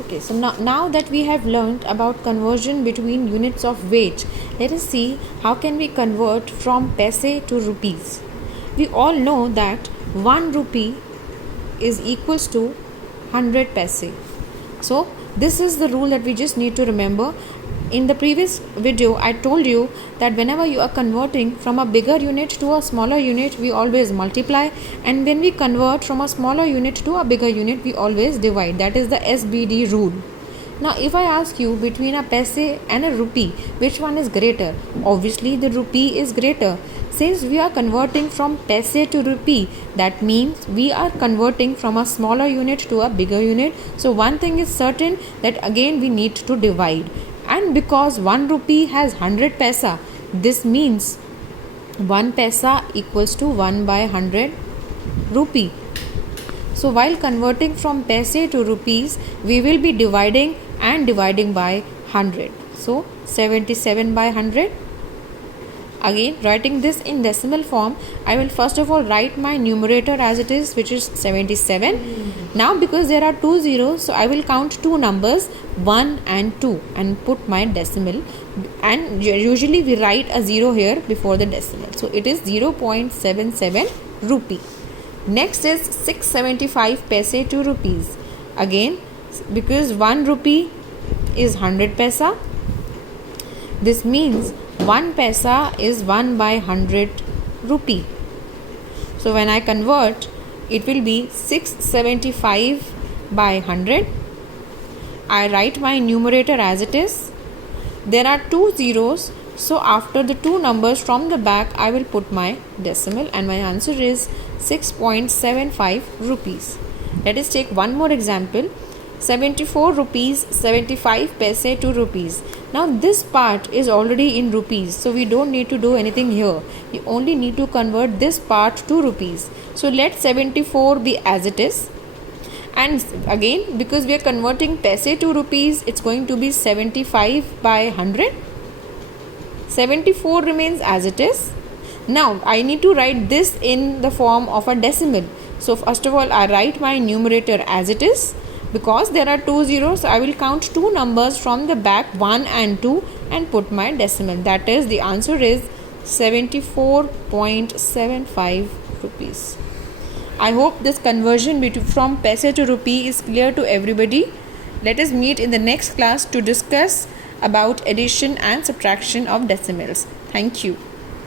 Okay, so now that we have learned about conversion between units of weight, let us see how can we convert from paise to rupees. We all know that 1 rupee is equals to 100 paise. So this is the rule that we just need to remember. In the previous video, I told you that whenever you are converting from a bigger unit to a smaller unit, we always multiply, and when we convert from a smaller unit to a bigger unit, we always divide. That is the SBD rule. Now, if I ask you between a paise and a rupee, which one is greater? Obviously, the rupee is greater. Since we are converting from paise to rupee, that means we are converting from a smaller unit to a bigger unit. So, one thing is certain, that again we need to divide. And because 1 rupee has 100 paisa, this means 1 paisa equals to 1 by 100 rupee. So while converting from paise to rupees, we will be dividing and dividing by 100. So 77 by 100. Again, writing this in decimal form, I will first of all write my numerator as it is, which is 77. Now because there are two zeros, so I will count two numbers, 1 and 2, and put my decimal. And usually we write a 0 here before the decimal. So it is 0.77 rupee. Next is 675 paise to rupees. Again, because 1 rupee is 100 paisa, this means 1 paisa is 1 by 100 rupee. So when I convert, it will be 675 by 100. I write my numerator as it is. There are two zeros, so after the two numbers from the back, I will put my decimal, and my answer is 6.75 rupees. Let us take one more example. 74 rupees 75 paise to rupees. Now this part is already in rupees, so we don't need to do anything here. You only need to convert this part to rupees. So let 74 be as it is. And again, because we are converting paise to rupees, it's going to be 75 by 100. 74 remains as it is. Now I need to write this in the form of a decimal. So first of all, I write my numerator as it is. Because there are two zeros, I will count two numbers from the back, 1 and 2, and put my decimal. That is, the answer is 74.75 rupees. I hope this conversion from paise to rupee is clear to everybody. Let us meet in the next class to discuss about addition and subtraction of decimals. Thank you.